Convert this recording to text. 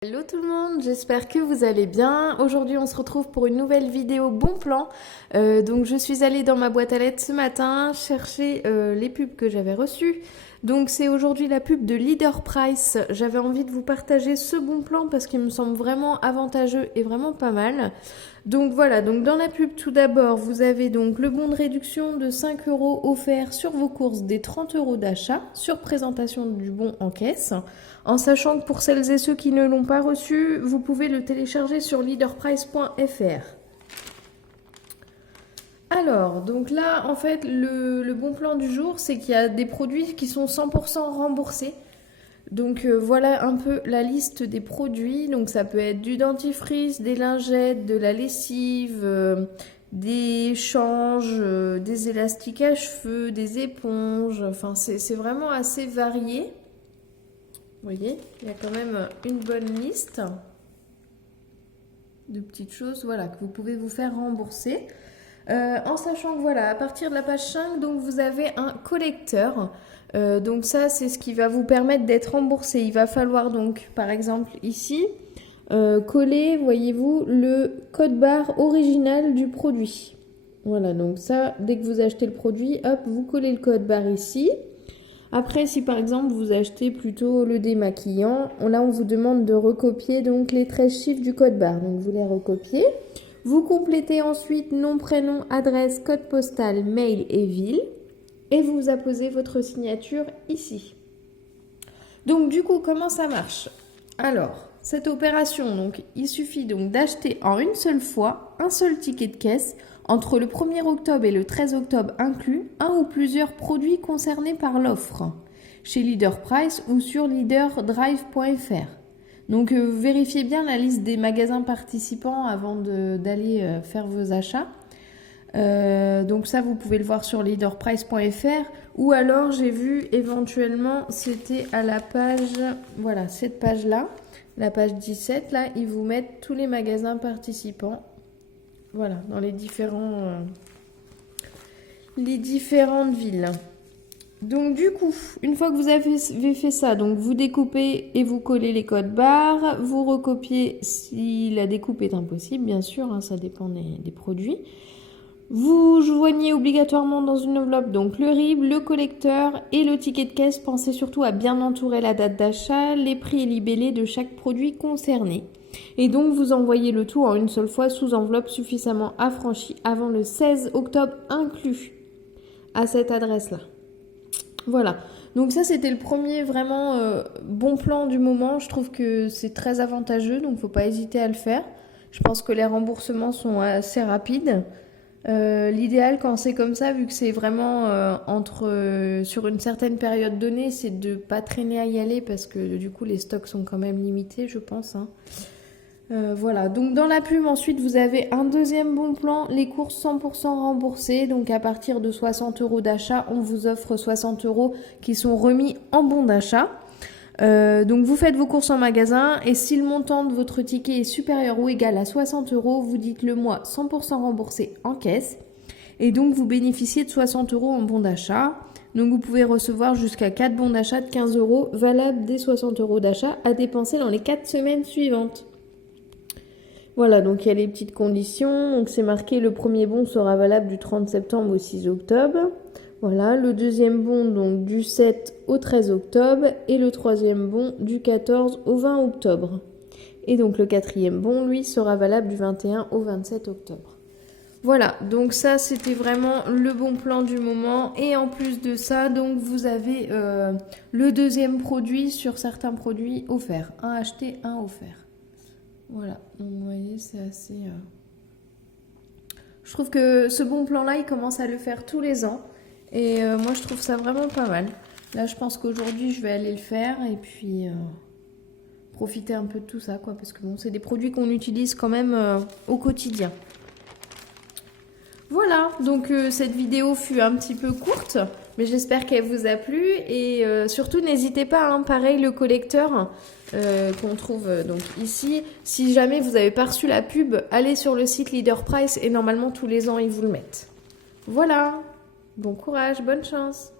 Hello tout le monde, j'espère que vous allez bien. Aujourd'hui on se retrouve pour une nouvelle vidéo bon plan. Donc je suis allée dans ma boîte à lettres ce matin chercher les pubs que j'avais reçues. Donc c'est aujourd'hui la pub de Leader Price. J'avais envie de vous partager ce bon plan parce qu'il me semble vraiment avantageux et vraiment pas mal. Donc voilà, donc dans la pub tout d'abord vous avez donc le bon de réduction de 5 € offert sur vos courses des 30 € d'achat sur présentation du bon en caisse. En sachant que pour celles et ceux qui ne l'ont pas reçu, vous pouvez le télécharger sur leaderprice.fr. Alors, donc là, en fait, le bon plan du jour, c'est qu'il y a des produits qui sont 100% remboursés. Donc voilà un peu la liste des produits. Donc ça peut être du dentifrice, des lingettes, de la lessive, des changes, des élastiques à cheveux, des éponges. Enfin, c'est vraiment assez varié. Vous voyez, il y a quand même une bonne liste de petites choses voilà, que vous pouvez vous faire rembourser. En sachant que voilà, à partir de la page 5, donc vous avez un collecteur. Donc ça, c'est ce qui va vous permettre d'être remboursé. Il va falloir donc, par exemple, ici, coller, voyez-vous, le code barre original du produit. Voilà, donc ça, dès que vous achetez le produit, hop, vous collez le code barre ici. Après, si par exemple vous achetez plutôt le démaquillant, là on vous demande de recopier donc les 13 chiffres du code barre. Donc vous les recopiez. Vous complétez ensuite nom, prénom, adresse, code postal, mail et ville. Et vous apposez votre signature ici. Donc du coup, comment ça marche? Alors, cette opération, donc, il suffit donc d'acheter en une seule fois un seul ticket de caisse entre le 1er octobre et le 13 octobre inclus, un ou plusieurs produits concernés par l'offre, chez Leader Price ou sur leaderdrive.fr. Donc vérifiez bien la liste des magasins participants avant d'aller faire vos achats. Donc ça vous pouvez le voir sur leaderprice.fr ou alors j'ai vu éventuellement c'était à la page, voilà cette page là, la page 17 là, ils vous mettent tous les magasins participants, voilà, dans les différentes villes. Donc du coup, une fois que vous avez fait ça, donc vous découpez et vous collez les codes barres, vous recopiez si la découpe est impossible, bien sûr, hein, ça dépend des produits. Vous joignez obligatoirement dans une enveloppe donc le RIB, le collecteur et le ticket de caisse. Pensez surtout à bien entourer la date d'achat, les prix et libellés de chaque produit concerné. Et donc vous envoyez le tout en une seule fois sous enveloppe suffisamment affranchie avant le 16 octobre inclus à cette adresse-là. Voilà, donc ça c'était le premier vraiment bon plan du moment. Je trouve que c'est très avantageux, donc il ne faut pas hésiter à le faire. Je pense que les remboursements sont assez rapides. L'idéal quand c'est comme ça, vu que c'est vraiment sur une certaine période donnée, c'est de ne pas traîner à y aller parce que du coup les stocks sont quand même limités, je pense. Hein. Voilà, donc dans la pub ensuite vous avez un deuxième bon plan, les courses 100% remboursées, donc à partir de 60 € d'achat, on vous offre 60 € qui sont remis en bon d'achat. Donc vous faites vos courses en magasin et si le montant de votre ticket est supérieur ou égal à 60 €, vous dites le mois 100% remboursé en caisse et donc vous bénéficiez de 60 € en bon d'achat. Donc vous pouvez recevoir jusqu'à 4 bons d'achat de 15 € valables des 60 € d'achat à dépenser dans les 4 semaines suivantes. Voilà, donc il y a les petites conditions. Donc c'est marqué le premier bon sera valable du 30 septembre au 6 octobre. Voilà, le deuxième bon donc du 7 au 13 octobre et le troisième bon du 14 au 20 octobre. Et donc le quatrième bon, lui, sera valable du 21 au 27 octobre. Voilà, donc ça c'était vraiment le bon plan du moment. Et en plus de ça, donc vous avez le deuxième produit sur certains produits offerts. Un acheté, un offert. Voilà, donc vous voyez, c'est assez... Je trouve que ce bon plan-là, il commence à le faire tous les ans. Et moi, je trouve ça vraiment pas mal. Là, je pense qu'aujourd'hui, je vais aller le faire et puis profiter un peu de tout ça, quoi. Parce que bon, c'est des produits qu'on utilise quand même au quotidien. Voilà, donc cette vidéo fut un petit peu courte, mais j'espère qu'elle vous a plu. Et surtout, n'hésitez pas, hein, pareil, le collecteur qu'on trouve donc ici. Si jamais vous n'avez pas reçu la pub, allez sur le site Leader Price et normalement, tous les ans, ils vous le mettent. Voilà. Bon courage, bonne chance!